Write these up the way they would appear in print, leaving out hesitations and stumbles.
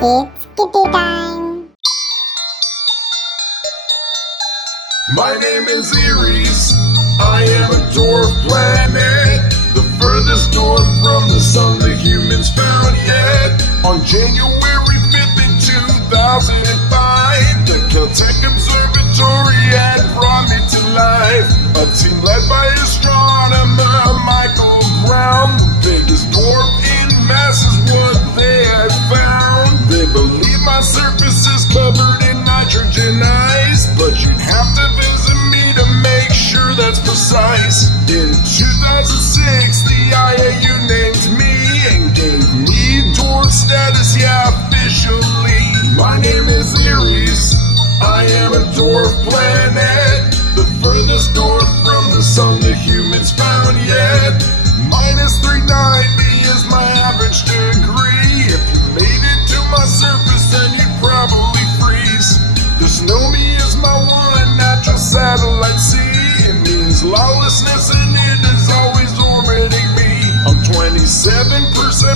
It's Kiddy time! My name is Eris. I am a dwarf planet, the furthest dwarf from the sun the humans found yet. On January 5th in 2005, the Caltech Observatory had brought me to life. A team led by astronomer Michael Brown. The biggest dwarf in mass is what they had found. They believe my surface is covered in nitrogen ice, but you'd have to visit me to make sure that's precise. In 2006, the IAU named me and gave me dwarf status, yeah, officially. My name is Eris. I am a dwarf planet, the furthest dwarf from the sun the humans found yet. Minus 390 is my average degree. If you made it to my surface, then you'd probably freeze. The snow me is my one natural satellite C. It means lawlessness and it is always orbiting me. I'm 27%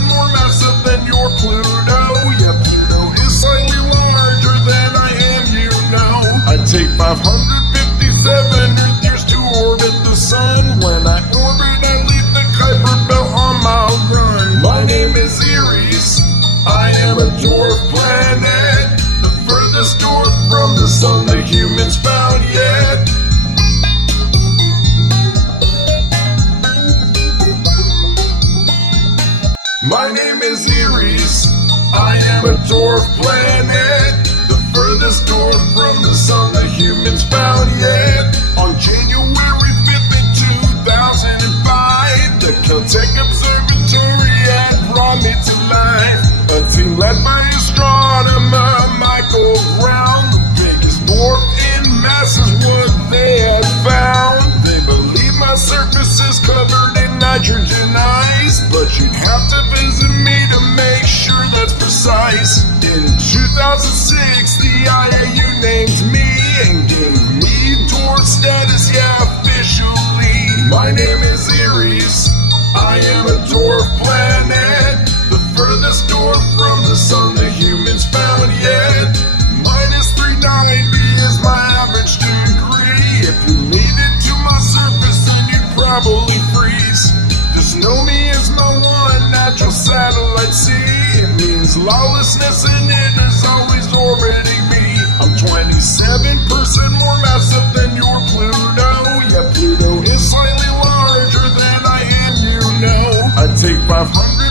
more massive than your Pluto. Yeah, Pluto is slightly larger than I am, you know. I take 557 Earth years to orbit the sun. When I orbit, I leave the Kuiper Belt on my run. My name is Eris. I am a dwarf planet, the furthest dwarf from the sun the humans found yet. My name is Eris. I am a dwarf planet, the furthest dwarf from the sun the humans found yet. On January 5th in 2005, the Caltech Observatory had brought me to life. A team led by astronomer Michael Brown. The biggest dwarf in mass is what they had found. They believe my surface is covered in nitrogen ice, but you'd have to visit me to make sure that's precise. In 2006, the IAU named me and gave me dwarf status, yeah, officially. My name is Eris. I am a dwarf planet, the furthest dwarf from the sun the humans found yet. Minus 390 is my average degree. If you made it to my surface, then you'd probably freeze. Just know me as my one natural satellite C. It means lawlessness and it is always orbiting me. I'm 27% more massive than your Pluto. Yeah, Pluto is slightly larger than I am, you know. I take 500